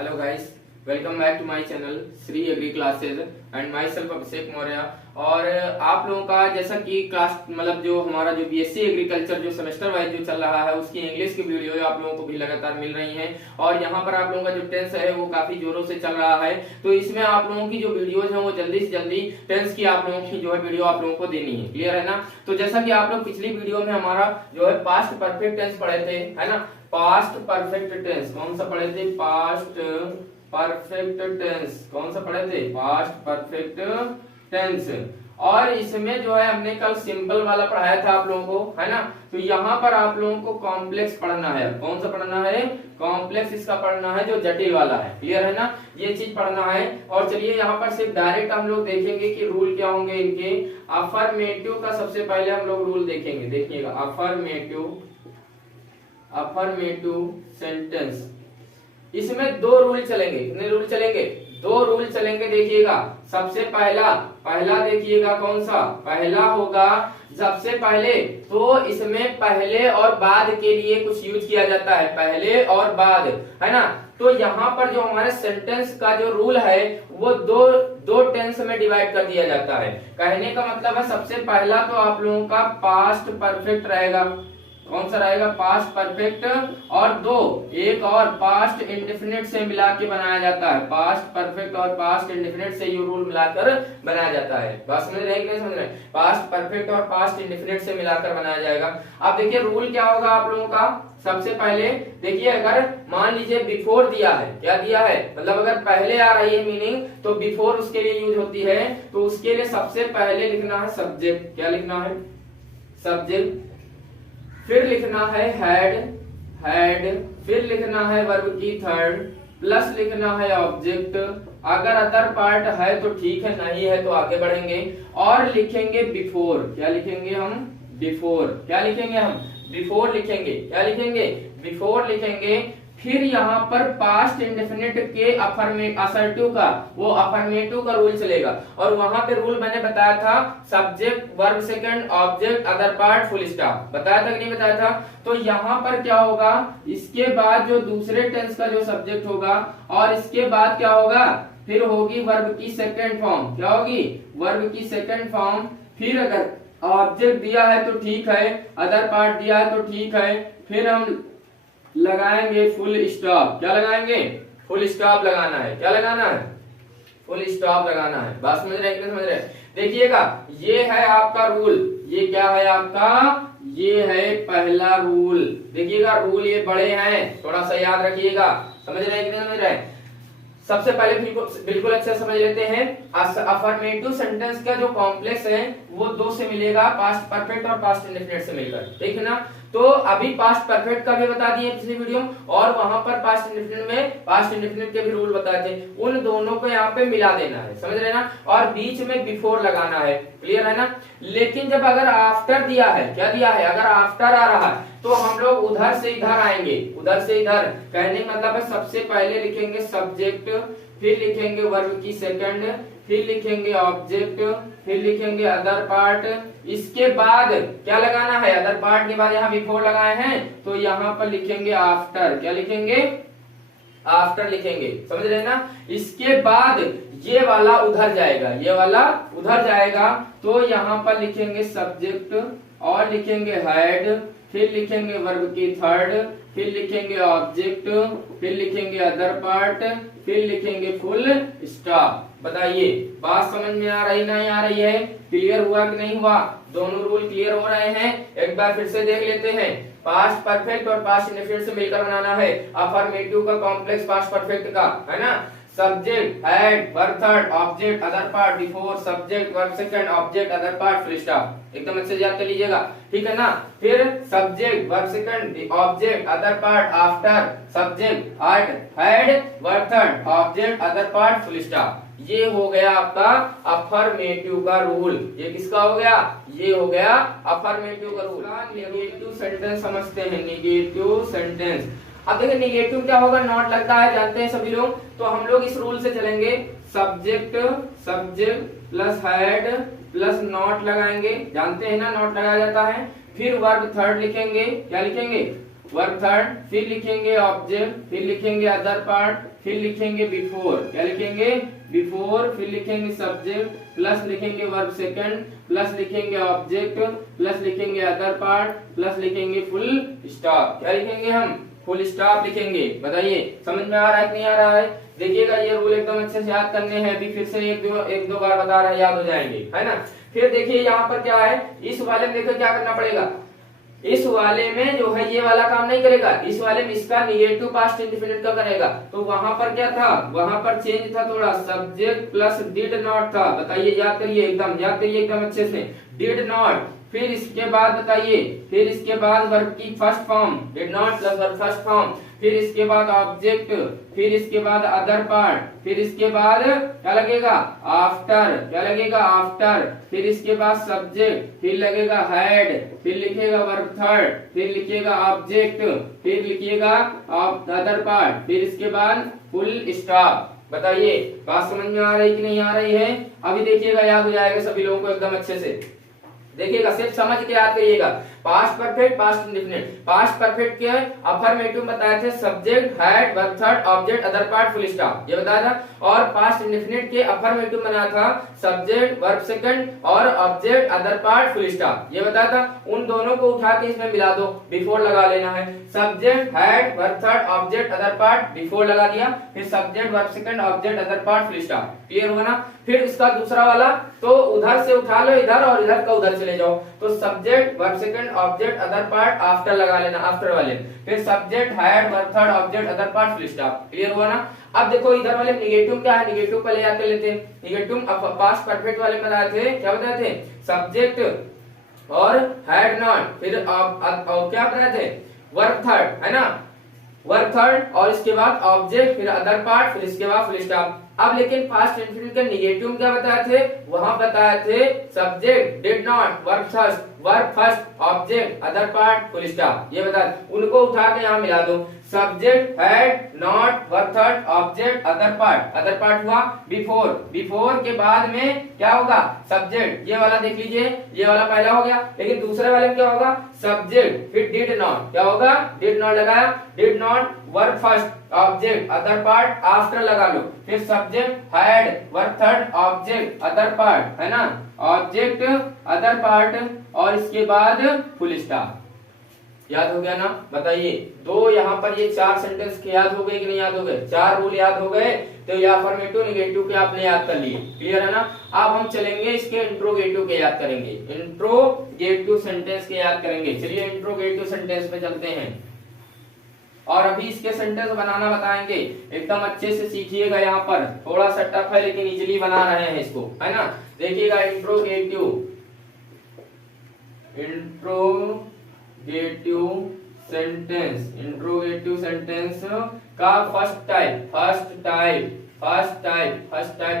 Hello guys, welcome back to my channel Shri agri classes and myself Abhishek Maurya. और आप लोगों का जैसा कि क्लास मतलब जो हमारा जो बीएससी एग्रीकल्चर जो सेमेस्टर वाइज जो चल रहा है उसकी इंग्लिश की वीडियो आप लोगों को भी लगातार मिल रही हैं। और यहाँ पर आप लोगों का जो टेंस है वो काफी जोरों से चल रहा है, तो इसमें आप लोगों की जो वीडियोज है वो जल्दी से जल्दी टेंस की आप लोगों की जो है वीडियो आप लोगों को देनी है। क्लियर है ना? तो जैसा कि आप लोग पिछली वीडियो में हमारा जो है पास्ट परफेक्ट टेंस पढ़े थे, है ना? पास्ट परफेक्ट टेंस कौन सा पढ़े थे? पास्ट परफेक्ट टेंस कौन सा पढ़े थे? Past perfect tense. और इसमें जो है हमने कल सिंपल वाला पढ़ाया था आप लोगों को, है ना? तो यहाँ पर आप लोगों को कॉम्प्लेक्स पढ़ना है। कौन सा पढ़ना है? कॉम्प्लेक्स इसका पढ़ना है जो जटिल वाला है। क्लियर है ना? ये चीज पढ़ना है। और चलिए यहाँ पर सिर्फ डायरेक्ट हम लोग देखेंगे कि रूल क्या होंगे इनके। अफर्मेटिव का सबसे पहले हम लोग रूल देखेंगे। देखिएगा, अफर्मेटिव सेंटेंस, इसमें दो रूल चलेंगे। कितने रूल चलेंगे? दो रूल चलेंगे। देखिएगा, सबसे पहला देखिएगा कौन सा पहला होगा। सबसे पहले तो इसमें पहले और बाद के लिए कुछ यूज किया जाता है, पहले और बाद, है ना? तो यहाँ पर जो हमारे सेंटेंस का जो रूल है वो दो टेंस में डिवाइड कर दिया जाता है। कहने का मतलब है सबसे पहला तो आप लोगों का पास्ट परफेक्ट रहेगा। कौन सा रहेगा? Past perfect. और एक और पास्ट इंडेफिनिट से मिला के बनाया जाता है। पास्ट परफेक्ट और पास्ट इंडेफिनिट से ये रूल मिलाकर बनाया जाता है। बात समझ रहे हैं कि नहीं समझ रहे? पास्ट परफेक्ट और पास्ट इंडेफिनिट से मिलाकर बनाया जाएगा। अब देखिए रूल क्या होगा आप लोगों का। सबसे पहले देखिए, अगर मान लीजिए बिफोर दिया है, क्या दिया है मतलब अगर पहले आ रही है मीनिंग तो बिफोर उसके लिए यूज होती है। तो उसके लिए सबसे पहले लिखना है सब्जेक्ट। क्या लिखना है? सब्जेक्ट। फिर लिखना है हैड, फिर लिखना है वर्ब की थर्ड, प्लस लिखना है ऑब्जेक्ट। अगर अदर पार्ट है तो ठीक है, नहीं है तो आगे बढ़ेंगे और लिखेंगे बिफोर। क्या लिखेंगे हम? बिफोर। क्या लिखेंगे हम? बिफोर लिखेंगे। क्या लिखेंगे? बिफोर लिखेंगे। फिर यहाँ पर पास्ट इंडेफिनिट के असर्टिव का वो अफर्मेटिव का रूल चलेगा। और वहां पे रूल मैंने बताया था subject, verb second, object, other part, full stop. बताया था कि नहीं बताया था? तो यहाँ पर क्या होगा, इसके बाद जो दूसरे टेंस का जो सब्जेक्ट होगा और इसके बाद क्या होगा, फिर होगी वर्ब की सेकंड फॉर्म। क्या होगी? वर्ब की सेकंड फॉर्म। फिर अगर ऑब्जेक्ट दिया है तो ठीक है, अदर पार्ट दिया है तो ठीक है, फिर हम लगाएंगे फुल स्टॉप। क्या लगाएंगे? फुल स्टॉप लगाना है। क्या लगाना है? फुल स्टॉप लगाना है। बात समझ रहे हैं कि नहीं समझ रहे? देखिएगा, ये है आपका रूल। ये क्या है आपका? ये है पहला रूल। देखिएगा रूल ये बड़े हैं, थोड़ा सा याद रखिएगा। समझ रहे हैं कि नहीं समझ रहे हैं? सबसे पहले बिल्कुल अच्छे समझ लेते हैं। अफर्मेटिव सेंटेंस का जो कॉम्प्लेक्स है वो दो से मिलेगा, पास्ट परफेक्ट और पास्ट इंडेफिनिट से मिलकर। ठीक है ना? तो अभी पास्ट परफेक्ट का भी बता दिए पिछली वीडियो, और वहां पर पास्ट इंडेफिनिट में पास्ट इंडेफिनिट के भी रूल बताए थे। उन दोनों को यहाँ पे मिला देना है। समझ रहे ना? और बीच में बिफोर लगाना है। क्लियर है ना? लेकिन जब अगर आफ्टर दिया है, क्या दिया है? अगर आफ्टर आ रहा है तो हम लोग उधर से इधर आएंगे, उधर से इधर। कहने का मतलब है सबसे पहले लिखेंगे सब्जेक्ट, फिर लिखेंगे वर्ब की सेकंड, फिर लिखेंगे ऑब्जेक्ट, फिर लिखेंगे अदर पार्ट। इसके बाद क्या लगाना है? अदर पार्ट के बाद यहाँ बिफोर लगाए हैं तो यहाँ पर लिखेंगे आफ्टर। क्या लिखेंगे? आफ्टर लिखेंगे। समझ रहे ना? इसके बाद ये वाला उधर जाएगा, ये वाला उधर जाएगा तो यहाँ पर लिखेंगे सब्जेक्ट और लिखेंगे हेड, फिर लिखेंगे वर्ब की थर्ड, फिर लिखेंगे ऑब्जेक्ट, फिर लिखेंगे अदर पार्ट, फिर लिखेंगे फुल स्टॉप। बताइए बात समझ में आ रही नहीं आ रही है? क्लियर हुआ कि नहीं हुआ? दोनों रूल क्लियर हो रहे हैं? एक बार फिर से देख लेते हैं। पास्ट परफेक्ट और पास्ट इंडेफिनिट से मिलकर बनाना है। अफर्मेटिव का कॉम्प्लेक्स पास्ट परफेक्ट का, है ना? Subject, head, verb third, object, other part, before, subject, verb second, object, other part, full stop. एकदम अच्छे से याद कर लीजिएगा। ठीक है ना? फिर subject, verb second, object, other part, after, subject, head, verb third, object, other part, full stop. ये हो गया आपका अफर्मेटिव का रूल। ये किसका हो गया? ये हो गया अफर्मेटिव का रूल। नेगेटिव सेंटेंस समझते हैं। नेगेटिव सेंटेंस, अब देखिए नेगेटिव क्या होगा? नॉट लगता है, जानते हैं सभी लोग। तो हम लोग इस रूल से चलेंगे, subject plus head plus not लगाएंगे। जानते हैं ना नॉट लगाया जाता है। फिर वर्ब थर्ड लिखेंगे। क्या लिखेंगे? वर्ब थर्ड, फिर लिखेंगे ऑब्जेक्ट, फिर लिखेंगे अदर पार्ट, फिर लिखेंगे बिफोर, क्या लिखेंगे बिफोर, फिर लिखेंगे सब्जेक्ट, प्लस लिखेंगे वर्ब सेकंड, प्लस लिखेंगे ऑब्जेक्ट, प्लस लिखेंगे अदर पार्ट, प्लस लिखेंगे फुल स्टॉप। क्या लिखेंगे हम? फुल स्टॉप लिखेंगे। बताइए समझ में आ रहा है कि नहीं आ रहा है? देखिएगा ये रूल एकदम अच्छे से याद करने हैं, अभी फिर से एक दो बार बता रहा है, याद हो जाएंगे, है ना। फिर देखिए यहाँ पर क्या है, इस वाले में देखो क्या करना पड़ेगा, इस वाले में जो है ये वाला काम नहीं करेगा, इस वाले में इसका निगेटिव पास्ट इंडेफिनिट का करेगा। तो वहां पर क्या था, वहां पर चेंज था थोड़ा, सब्जेक्ट प्लस डिड नॉट था। बताइए, याद करिए एकदम अच्छे से, डिड नॉट, फिर इसके बाद बताइए, फिर इसके बाद वर्ब की first form did not plus verb first form, फिर इसके बाद ऑब्जेक्ट, फिर इसके बाद अदर पार्ट, फिर इसके बाद क्या लगेगा आफ्टर, क्या लगेगा आफ्टर, फिर इसके बाद सब्जेक्ट, फिर लगेगा हेड, फिर लिखेगा वर्ब थर्ड, फिर लिखिएगा ऑब्जेक्ट, फिर लिखिएगा अदर पार्ट, फिर इसके बाद फुल स्टॉप। बताइए बात समझ में आ रही कि नहीं आ रही है? अभी देखिएगा याद हो जाएगा सभी लोगों को एकदम अच्छे से। देखिएगा सिर्फ समझ के याद करिएगा। Past perfect, past indefinite. Past perfect के अफर्मेटिव बताए थे subject, head, verb third, object, other part, full stop, ये बताया था। और पास्ट इंडेफिनिट के अफर्मेटिव बनाया था सब्जेक्ट, वर्ब सेकंड और object, other part, full stop, ये बताया था। उन दोनों को उठा के इसमें मिला दो, बिफोर लगा लेना है। Subject, head, verb third, object, other part, before लगा दिया, फिर subject, verb second, object, other part, full stop. Clear हुआ ना? फिर इसका दूसरा वाला तो उधर से उठा लो इधर, और इधर का उधर चले जाओ। तो subject, verb second, object, other part, after लगा लेना, आफ्टर वाले। फिर subject, head, verb third, object, other part, full stop. Clear हुआ ना? अब देखो इधर वाले निगेटिव क्या है, निगेटिव पहले याद कर लेते हैं। निगेटिव पास्ट परफेक्ट वाले बताए थे, क्या बताए थे, सब्जेक्ट और हेड नॉट, फिर क्या बताए थे, वर्ब थर्ड, है ना, वर्ब थर्ड, और इसके बाद ऑब्जेक्ट, फिर अदर पार्ट, फिर इसके बाद फुल स्टॉप। अब लेकिन पास्ट इंडेफिनिट का निगेटिव क्या बताए थे, वहां बताए थे subject, did not, verb first, object, other part, full stop, ये बता। उनको उठा के यहाँ मिला दो, subject, head, not, verb third, object, other part हुआ बिफोर, बिफोर के बाद में क्या होगा, सब्जेक्ट, ये वाला देख लीजिए, ये वाला पहला हो गया। लेकिन दूसरे वाले में क्या होगा, सब्जेक्ट, फिर डिड नॉट, क्या होगा, डिड नॉट लगाया, did not, verb first, object, other part, after लगा लो, फिर subject, head, verb third, object, other part, है ना, ऑब्जेक्ट, अदर पार्ट, और इसके बाद फुल स्टॉप। याद हो गया ना? बताइए, दो यहाँ पर ये चार सेंटेंस के याद हो गए कि नहीं याद हो गए? चार रूल याद हो गए, तो ये अफर्मेटिव निगेटिव के आपने याद कर लिए। क्लियर है ना? अब हम चलेंगे इसके इंट्रोगेटिव के याद करेंगे, इंट्रोगेटिव सेंटेंस के याद करेंगे। चलिए इंट्रोगेटिव सेंटेंस पे चलते हैं, और अभी इसके सेंटेंस बनाना बताएंगे, एकदम अच्छे से सीखिएगा। यहाँ पर थोड़ा सा टफ है लेकिन इजीली बना रहे हैं इसको, है ना। देखिएगा इंट्रोगेटिव सेंटेंस का फर्स्ट टाइप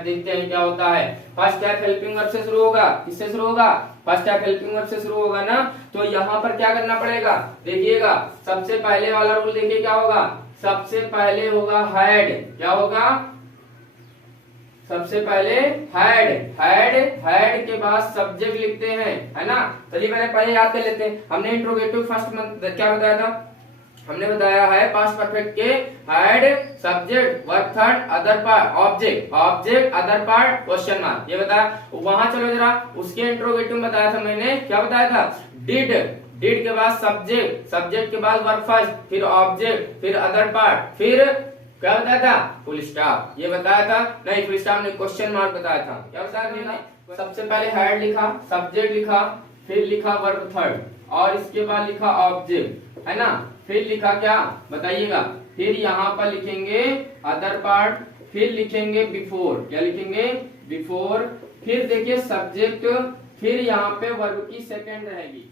देखते हैं क्या होता है। फर्स्ट टाइप हेल्पिंग वर्ब से शुरू होगा, किससे शुरू होगा, फर्स्ट टाइप हेल्पिंग वर्ब से शुरू होगा ना। तो यहाँ पर क्या करना पड़ेगा, देखिएगा सबसे पहले वाला रूल देखिए क्या होगा, सबसे पहले होगा हेड, क्या होगा, सबसे पहले हेड के बाद सब्जेक्ट लिखते हैं, है ना। चलिए मैंने पहले याद कर लेते हैं। हमने इंट्रोगेटिव फर्स्ट में क्या बताया था, हमने बताया है पास्ट परफेक्ट के head, subject, verb third, other part, object, other part, question mark, ये बताया। वहां चलो जरा, उसके इंट्रोगेटिव बताया था मैंने, क्या बताया था, डिड के बाद सब्जेक्ट के बाद वर्ब फर्स्ट, फिर ऑब्जेक्ट, फिर अदर पार्ट, फिर क्या बताया था, फुल स्टॉप, ये बताया था। नहीं फुल स्टॉप नहीं, क्वेश्चन मार्क बताया था। क्या बताया था, सबसे पहले हेड लिखा, सब्जेक्ट लिखा, फिर लिखा वर्ब थर्ड, और इसके बाद लिखा ऑब्जेक्ट, है ना। फिर लिखा क्या बताइएगा, फिर यहाँ पर लिखेंगे अदर पार्ट, फिर लिखेंगे बिफोर, क्या लिखेंगे, बिफोर, फिर देखिए सब्जेक्ट, फिर यहाँ पे वर्ब की सेकंड रहेगी।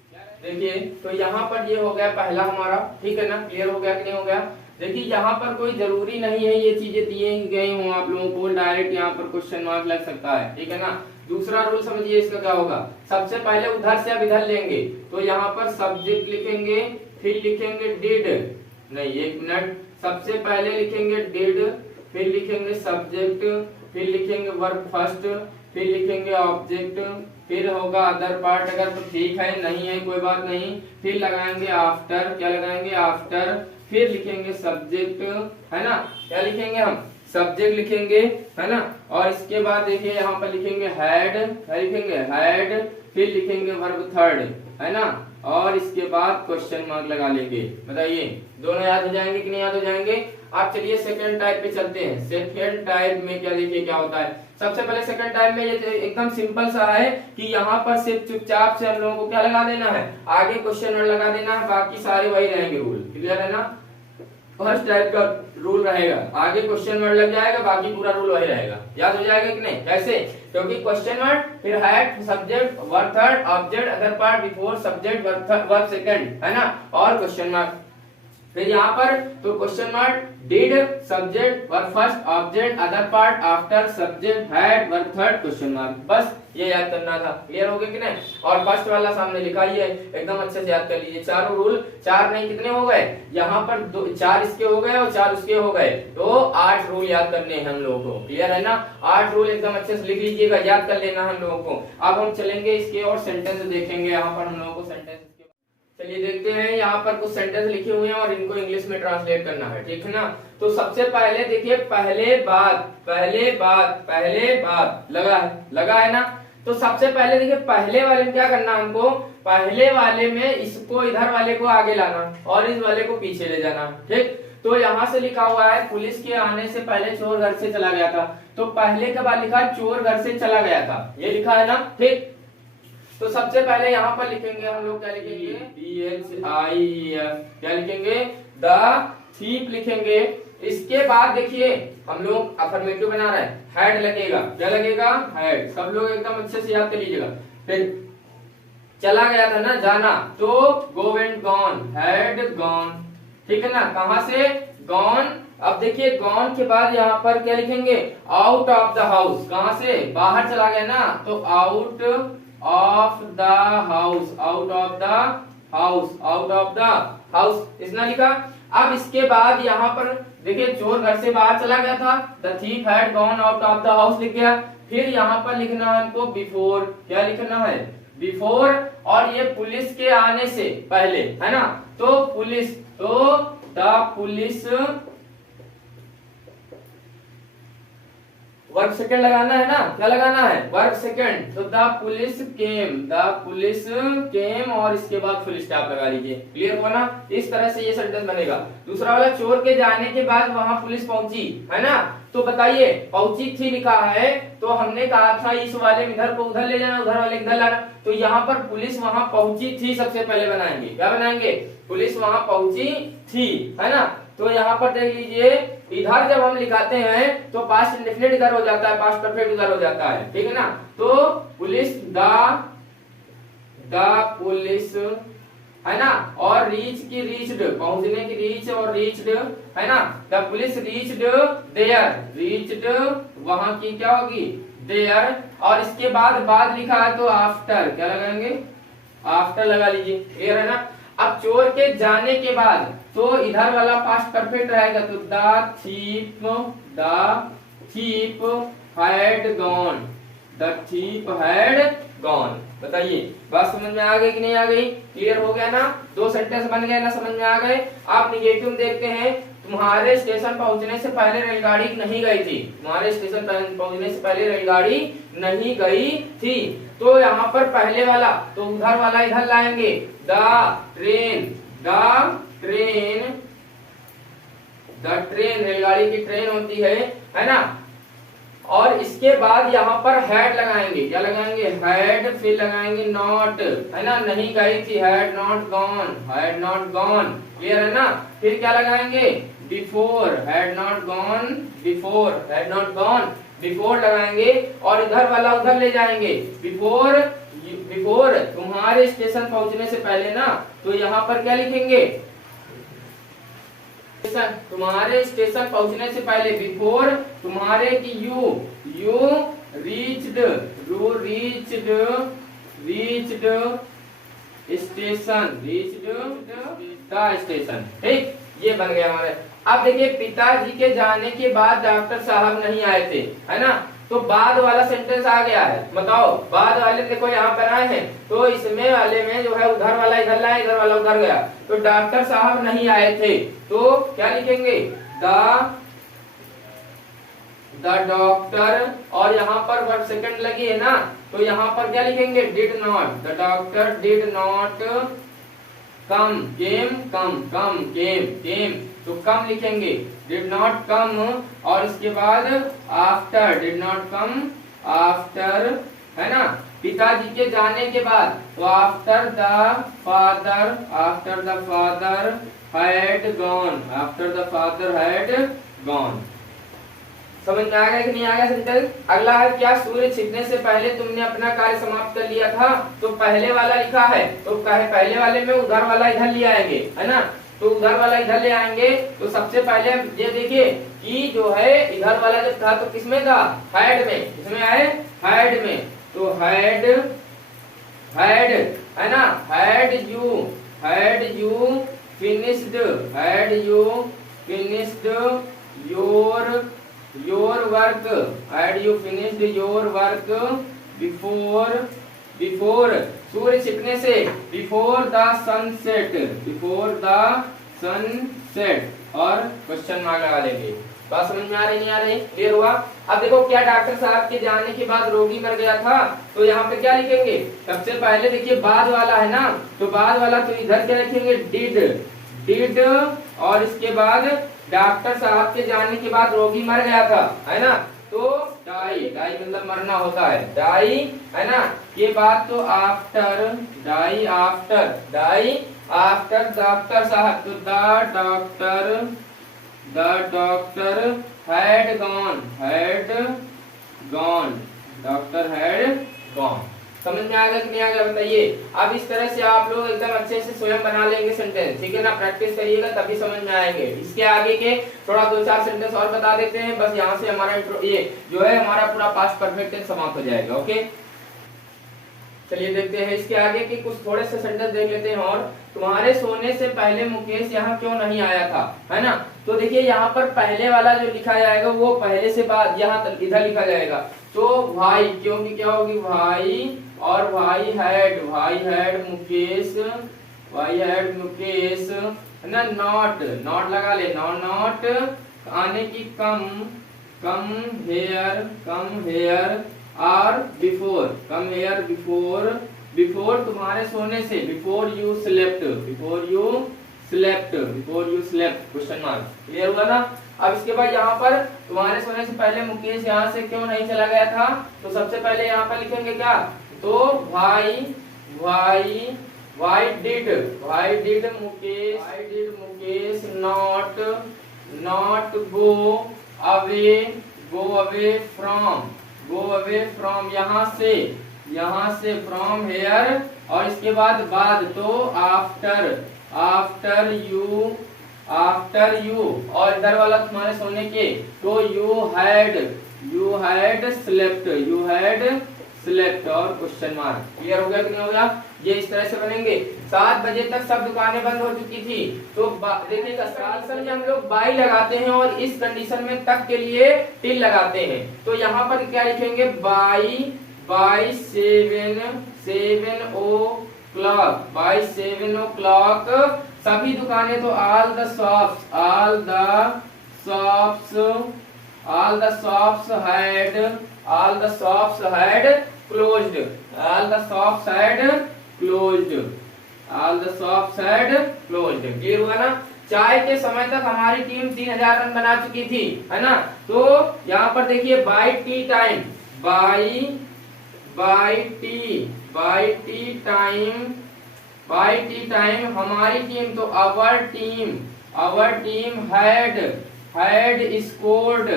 देखिए तो यहाँ पर ये हो गया पहला हमारा, ठीक है ना। क्लियर हो गया कि नहीं हो गया? देखिए यहाँ पर कोई जरूरी नहीं है ये चीजें दिए गई हूँ आप लोगों को, डायरेक्ट यहाँ पर क्वेश्चन मार्क लग सकता है, ठीक है ना। दूसरा रूल समझिए इसका क्या होगा, सबसे पहले उधर से अब इधर लेंगे, तो यहाँ पर सब्जेक्ट लिखेंगे, फिर लिखेंगे डिड, नहीं एक मिनट, सबसे पहले लिखेंगे डिड, फिर लिखेंगे सब्जेक्ट, फिर लिखेंगे वर्ब फर्स्ट, फिर लिखेंगे ऑब्जेक्ट, फिर होगा अदर पार्ट, अगर तो ठीक है, नहीं है कोई बात नहीं, फिर लगाएंगे आफ्टर, क्या लगाएंगे आफ्टर, फिर लिखेंगे सब्जेक्ट, है ना, क्या लिखेंगे हम सब्जेक्ट लिखेंगे, है ना, और इसके बाद देखिए यहाँ पर लिखेंगे हैड, क्या लिखेंगे हैड, फिर लिखेंगे वर्ब थर्ड, है ना, और इसके बाद क्वेश्चन मार्क लगा लेंगे। बताइए दोनों याद हो जाएंगे कि नहीं याद हो जाएंगे। आप चलिए सेकंड टाइप पे चलते हैं। सेकंड टाइप में क्या देखिए क्या होता है। सबसे पहले सेकंड टाइप में ये एकदम सिंपल सा है कि यहाँ पर सिर्फ चुपचाप से हम लोगों को क्या लगा देना है, आगे क्वेश्चन वर्ड लगा देना है, बाकी सारे वही रहेंगे रूल। क्लियर है ना, फर्स्ट टाइप का रूल रहेगा, आगे क्वेश्चन वर्ड लग जाएगा, बाकी पूरा रूल वही रहेगा। याद हो जाएगा कि नहीं, कैसे, क्योंकि क्वेश्चन वर्ड, फिर had, subject, verb third, object, other part, before subject, verb second, है ना, और क्वेश्चन मार्क। फिर यहाँ पर तो question mark, did, subject, verb first, object, other part, after subject, had, verb third, question mark, बस ये याद करना था। क्लियर हो गया कि नहीं। और फर्स्ट वाला सामने लिखा ही है, एकदम अच्छे से याद कर लीजिए। चारों रूल, चार नहीं कितने हो गए यहाँ पर, दो, चार इसके हो गए और चार उसके हो गए, तो 8 रूल याद करने हैं हम लोगों को। क्लियर है ना, 8 रूल एकदम अच्छे से लिख लीजिएगा, याद कर लेना हम लोगों को। अब हम चलेंगे इसके और सेंटेंस देखेंगे, यहाँ पर हम लोगों को सेंटेंस, चलिए देखते हैं। यहाँ पर कुछ सेंटेंस लिखे हुए हैं और इनको इंग्लिश में ट्रांसलेट करना है, ठीक है ना। तो सबसे पहले देखिए, पहले बात लगा है ना। तो सबसे पहले देखिए, पहले वाले में क्या करना हमको, पहले वाले में इसको इधर वाले को आगे लाना और इस वाले को पीछे ले जाना, ठीक। तो यहाँ से लिखा हुआ है, पुलिस के आने से पहले चोर घर से चला गया था। तो पहले के बाद लिखा चोर घर से चला गया था, ये लिखा है ना, ठीक। तो सबसे पहले यहाँ पर लिखेंगे हम लोग, क्या लिखेंगे, THIEF, क्या लिखेंगे, द थीप लिखेंगे। इसके बाद देखिए हम लोग अफर्मेटिव बना रहे हैं, हैड लगेगा, क्या लगेगा, हैड। सब लोग एकदम अच्छे से याद कर लीजिएगा। फिर चला गया था ना, जाना, तो go and gone, had gone, ठीक है ना, कहां से, गॉन। अब देखिए गॉन के बाद यहाँ पर क्या लिखेंगे, आउट ऑफ द हाउस, कहां से, बाहर चला गया ना, तो out of the house, out of the house, out of the house, इतना लिखा। अब इसके बाद यहाँ पर देखिए, चोर घर से बाहर चला गया था, the thief had gone out of the house लिख गया। फिर यहाँ पर लिखना है हमको बिफोर, क्या लिखना है, बिफोर, और ये पुलिस के आने से पहले, है ना, तो पुलिस, तो द पुलिस, वर्ब सेकंड लगाना है ना, क्या लगाना है, वर्ब सेकंड। तो द पुलिस केम, और इसके बाद फुल स्टॉप लगा लीजिए। क्लियर हुआ ना, इस तरह से ये सेंटेंस बनेगा। दूसरा वाला, चोर के जाने के बाद वहां पुलिस पहुंची, है ना, तो बताइए पहुंची थी लिखा है, तो हमने कहा था इस वाले में इधर को उधर ले जाना, उधर वाले इधर लाना, तो यहाँ पर पुलिस वहां पहुंची थी सबसे पहले बनाएंगे, क्या बनाएंगे, पुलिस वहां पहुंची थी, है ना। तो यहाँ पर देख लीजिए, इधर जब हम लिखाते हैं तो पास्ट इंडेफिनिट इधर हो जाता है, पास्ट परफेक्ट इधर हो जाता है, ठीक है ना। तो पुलिस, द पुलिस, है ना, और रीच की रीच्ड, पहुंचने की रीच और रीच्ड, है ना, the police reached there, reached वहां की क्या होगी, देयर, और इसके बाद लिखा है तो आफ्टर, क्या लगाएंगे, आफ्टर लगा लीजिए। क्लियर है ना। अब चोर के जाने के बाद, तो इधर वाला पास्ट परफेक्ट रहेगा, तो the thief had gone, the thief had gone. बताइए बात समझ में आ गई कि नहीं आ गई, क्लियर हो गया ना, 2 सेंटेंस बन गए ना, समझ में आ गए। आप निगेटिव देखते हैं, तुम्हारे स्टेशन पहुंचने से पहले रेलगाड़ी नहीं गई थी, तुम्हारे स्टेशन पहुंचने से पहले रेलगाड़ी नहीं गई थी। तो यहाँ पर पहले वाला, तो उधर वाला इधर लाएंगे, द ट्रेन, रेलगाड़ी की ट्रेन होती है ना। और इसके बाद यहाँ पर हैड लगाएंगे, क्या लगाएंगे, हैड, फिर लगाएंगे नॉट, है ना, नहीं गई थी, had not gone, had not gone. Clear है ना। फिर क्या लगाएंगे, before, had not gone before, had not gone before लगाएंगे, और इधर वाला उधर ले जाएंगे, बिफोर तुम्हारे स्टेशन पहुंचने से पहले ना, तो यहाँ पर क्या लिखेंगे, तुम्हारे स्टेशन पहुंचने से पहले, बिफोर तुम्हारे की you reached station, the station, ठीक, ये बन गया हमारे। अब देखिए, पिताजी के जाने के बाद डॉक्टर साहब नहीं आए थे, है ना, तो बाद वाला सेंटेंस आ गया है। बताओ बाद वाले देखो यहाँ पर आए हैं, तो इसमें वाले में जो है उधर वाला इधर लाया, इधर वाला उधर गया, तो डॉक्टर साहब नहीं आए थे, तो क्या लिखेंगे द डॉक्टर, और यहाँ पर वर्ब सेकंड लगी है ना, तो यहाँ पर क्या लिखेंगे did not, the doctor did not come, came, तो कम लिखेंगे, डिड नॉट कम, और इसके बाद after, did not come after, है ना, पिताजी के जाने के बाद, तो after the father had gone. समझ में आ गया कि नहीं आ गया सेंटेंस? अगला है क्या, सूर्य छिपने से पहले तुमने अपना कार्य समाप्त कर लिया था, तो पहले वाला लिखा है, तो पहले वाले में उधर वाला इधर ले आएंगे, है ना, तो उधर वाला इधर ले आएंगे, तो सबसे पहले ये देखिए कि जो है इधर वाला जब था तो किसमें था, हैड में, किसमें आए, हैड में, तो हैड है ना, had you finished your work, had you finished your work before सूर्य छिपने से, before the sunset, और क्वेश्चन मार्क लगा लेंगे। बात समझ में आ रही नहीं आ रही, क्लियर हुआ? अब देखो क्या डॉक्टर साहब के जाने के बाद रोगी मर गया था, तो यहाँ पे क्या लिखेंगे, सबसे पहले देखिए बाद वाला है ना, तो बाद वाला तो इधर क्या लिखेंगे डिड, और इसके बाद डॉक्टर साहब के जाने के बाद रोगी मर गया था, है ना, तो डाई मतलब मरना होता है, डाई, है ना, ये बात तो आफ्टर डॉक्टर साहब, तो द डॉक्टर हैड गॉन। समझ में आ गया कि नहीं आ गया बताइए? अब इस तरह से आप लोग एकदम अच्छे से स्वयं बना लेंगे सेंटेंस, ठीक है ना, प्रैक्टिस करिएगा तभी समझ में आएंगे। इसके आगे के थोड़ा 2-4 सेंटेंस और बता देते हैं, बस यहाँ से हमारा ये जो है हमारा पूरा पास्ट परफेक्ट टेंस समाप्त हो जाएगा। ओके, चलिए देखते हैं इसके आगे के कुछ थोड़े से सेंटेंस देख लेते हैं। और तुम्हारे सोने से पहले मुकेश यहाँ क्यों नहीं आया था, है ना, तो देखिए यहाँ पर पहले वाला जो लिखा जाएगा वो पहले से बाद यहाँ इधर लिखा जाएगा, तो भाई, क्योंकि क्या होगी भाई, और भाई हैड मुकेश, है ना, नॉट लगा ले, नॉट आने की कम हेयर और बिफोर तुम्हारे सोने से, before you slept, question mark, clear हुआ ना? अब इसके बाद यहाँ पर तुम्हारे सोने से पहले मुकेश यहाँ से क्यों नहीं चला गया था, तो सबसे पहले यहाँ पर लिखेंगे क्या, तो why did Mukesh not go away from यहाँ से from here, और इसके बाद तो after you, और इधर वाला तुम्हारे सोने के, तो you had slept, और क्वेश्चन मार्क। क्लियर हो गया कि नहीं हो गया? ये इस तरह से बनेंगे। 7 बजे तक सब दुकानें बंद हो चुकी थी, तो देखिएगा कंडीशन में हम लोग बाई लगाते हैं, और इस कंडीशन में तक के लिए टिल लगाते हैं, तो यहाँ पर क्या लिखेंगे, बाई 7 o'clock सभी दुकानें, तो all the shops had closed। Clear हुआ ना? चाय के समय तक हमारी टीम 3000 रन बना चुकी थी, है ना, तो यहाँ पर देखिए बाई टी टाइम हमारी टीम, तो our team had scored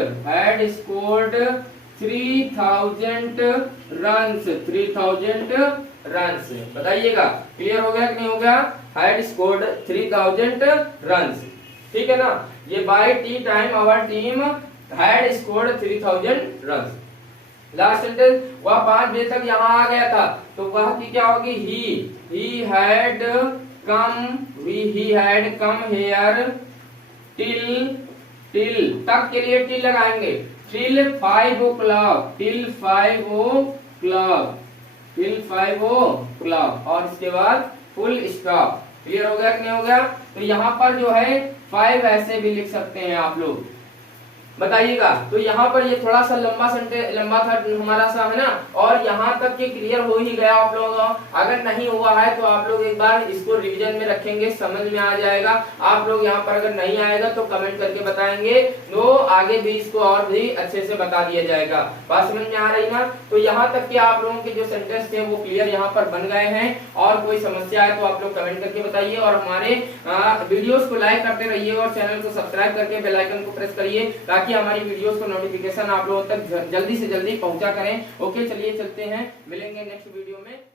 3000 runs। बताइएगा क्लियर हो गया कि नहीं हो गया? had scored 3000 runs, ठीक है ना? ये by tea time our team had scored 3000 runs। Last sentence, वह 5 बजे तक यहाँ आ गया था, तो वह की क्या होगी, he had come here till तक के लिए टिल लगाएंगे, till 5 o'clock, till 5 o'clock, till 5 o'clock और इसके बाद फुल स्टॉप। क्लियर हो गया कि नहीं हो गया? तो यहाँ पर जो है 5 ऐसे भी लिख सकते हैं आप लोग, बताइएगा। तो यहाँ पर ये थोड़ा सा लंबा था हमारा सा, है ना, और यहाँ तक के क्लियर हो ही गया आप लोग। अगर नहीं हुआ है तो आप लोग एक बार इसको रिवीजन में रखेंगे, समझ में आ जाएगा आप लोग। यहाँ पर अगर नहीं आएगा तो कमेंट करके बताएंगे, तो आगे भी इसको और भी अच्छे से बता दिया जाएगा। बात समझ में आ रही ना? तो यहाँ तक के आप लोगों के जो सेंटेंस थे वो क्लियर यहाँ पर बन गए हैं, और कोई समस्या है तो आप लोग कमेंट करके बताइए, और हमारे वीडियोस को लाइक करते रहिए और चैनल को सब्सक्राइब करके बेल आइकन को प्रेस करिए, ताकि हमारी वीडियोस को नोटिफिकेशन आप लोगों तक जल्दी से जल्दी पहुंचा करें। ओके, चलिए चलते हैं, मिलेंगे नेक्स्ट वीडियो में।